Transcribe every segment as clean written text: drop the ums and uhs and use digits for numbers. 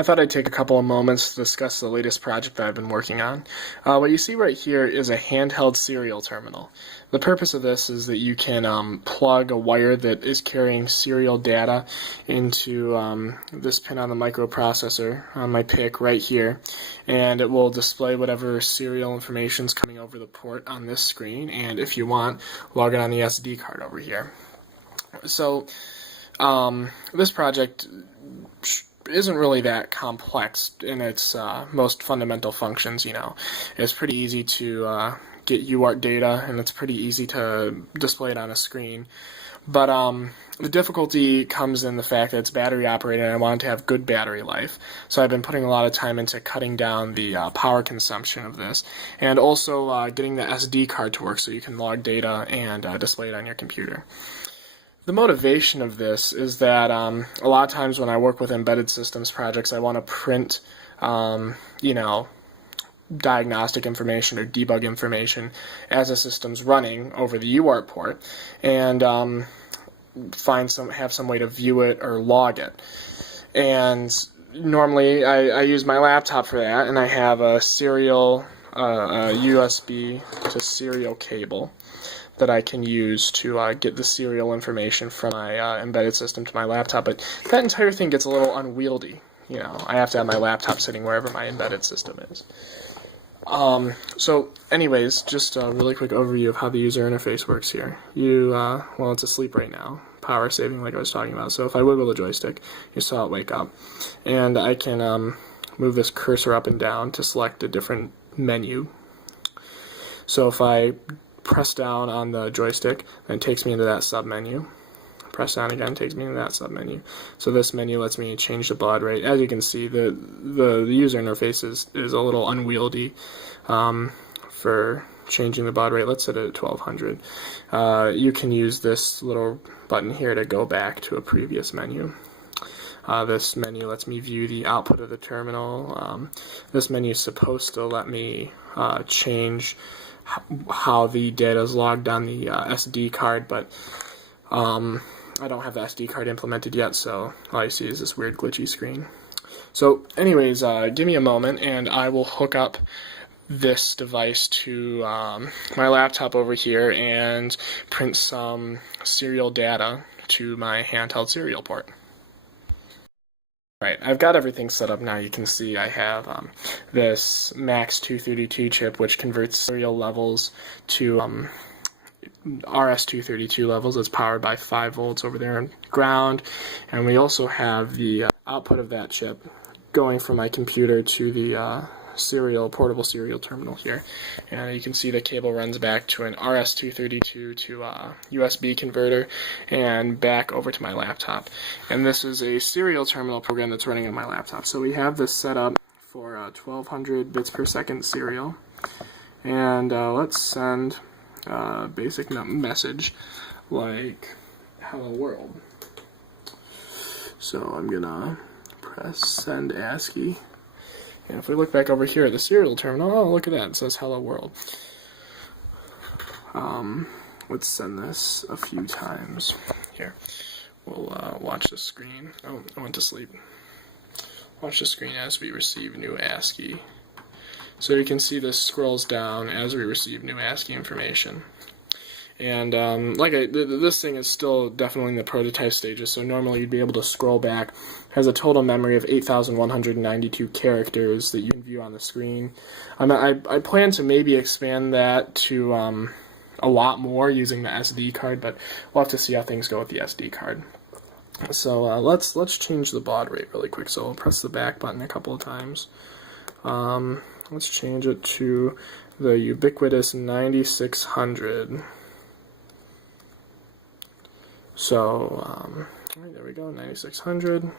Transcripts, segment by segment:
I thought I'd take a couple of moments to discuss the latest project that I've been working on. What you see right here is a handheld serial terminal. The purpose of this is that you can plug a wire that is carrying serial data into this pin on the microprocessor on my PIC right here, and it will display whatever serial information is coming over the port on this screen, and if you want, log it on the SD card over here. So this project isn't really that complex in its most fundamental functions. It's pretty easy to get UART data, and it's pretty easy to display it on a screen. But the difficulty comes in the fact that it's battery operated, and I want it to have good battery life. So I've been putting a lot of time into cutting down the power consumption of this, and also getting the SD card to work so you can log data and display it on your computer. The motivation of this is that a lot of times when I work with embedded systems projects, I want to print, diagnostic information or debug information as a system's running over the UART port, and have some way to view it or log it. And normally I use my laptop for that, and I have a serial, a USB to serial cable that I can use to get the serial information from my embedded system to my laptop, but that entire thing gets a little unwieldy. I have to have my laptop sitting wherever my embedded system is. So anyways, just a really quick overview of how the user interface works here. Well, it's asleep right now, power saving like I was talking about, so if I wiggle the joystick, you saw it wake up. And I can move this cursor up and down to select a different menu. So if I press down on the joystick, and it takes me into that submenu. Press down again, takes me into that submenu. So this menu lets me change the baud rate. As you can see, the user interface is a little unwieldy for changing the baud rate. Let's set it at 1200. You can use this little button here to go back to a previous menu. This menu lets me view the output of the terminal. This menu is supposed to let me change how the data is logged on the SD card, but I don't have the SD card implemented yet, so all you see is this weird glitchy screen. So anyways, give me a moment and I will hook up this device to my laptop over here and print some serial data to my handheld serial port. Right, I've got everything set up now. You can see I have this MAX232 chip, which converts serial levels to RS232 levels. It's powered by 5 volts over there on ground, and we also have the output of that chip going from my computer to the portable serial terminal here, and you can see the cable runs back to an RS232 to a USB converter and back over to my laptop. And this is a serial terminal program that's running on my laptop. So we have this set up for 1200 bits per second serial, and let's send a basic message like hello world. So I'm gonna press send ASCII. And if we look back over here at the serial terminal, oh, look at that, it says hello world. Let's send this a few times. Here, we'll watch the screen. Oh, I went to sleep. Watch the screen as we receive new ASCII. So you can see this scrolls down as we receive new ASCII information. And this thing is still definitely in the prototype stages, so normally you'd be able to scroll back. It has a total memory of 8,192 characters that you can view on the screen. I plan to maybe expand that to a lot more using the SD card, but we'll have to see how things go with the SD card. So let's change the baud rate really quick. So I'll press the back button a couple of times. Let's change it to the ubiquitous 9600. So, right, there we go, 9600.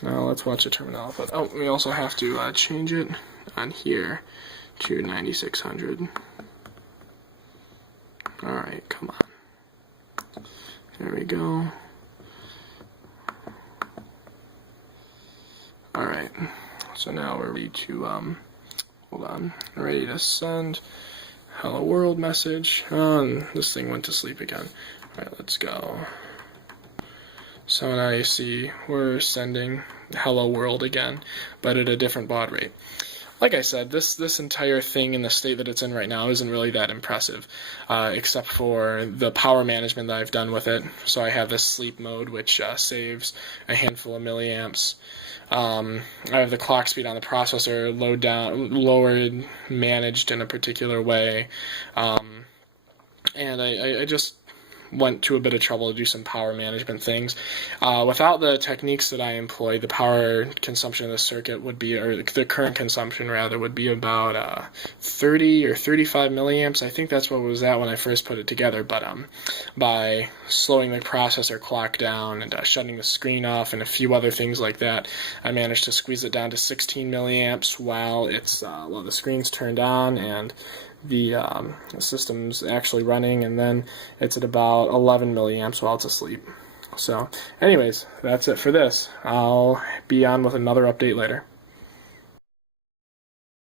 Now let's watch the terminal output. Oh, we also have to change it on here to 9600. Alright, come on. There we go. Alright, so now we're ready to, hold on, ready to send hello world message. Oh, and this thing went to sleep again. Alright, let's go. So now you see we're sending hello world again, but at a different baud rate. Like I said, this entire thing in the state that it's in right now isn't really that impressive, except for the power management that I've done with it. So I have this sleep mode, which saves a handful of milliamps. I have the clock speed on the processor lowered, managed in a particular way, and I just went to a bit of trouble to do some power management things. Without the techniques that I employed, the power consumption of the circuit would be, or the current consumption rather, would be about 30 or 35 milliamps. I think that's what it was at when I first put it together, but by slowing the processor clock down and shutting the screen off and a few other things like that, I managed to squeeze it down to 16 milliamps while it's while the screen's turned on and the system's actually running, and then it's at about 11 milliamps while it's asleep. So anyways, that's it for this. I'll be on with another update later.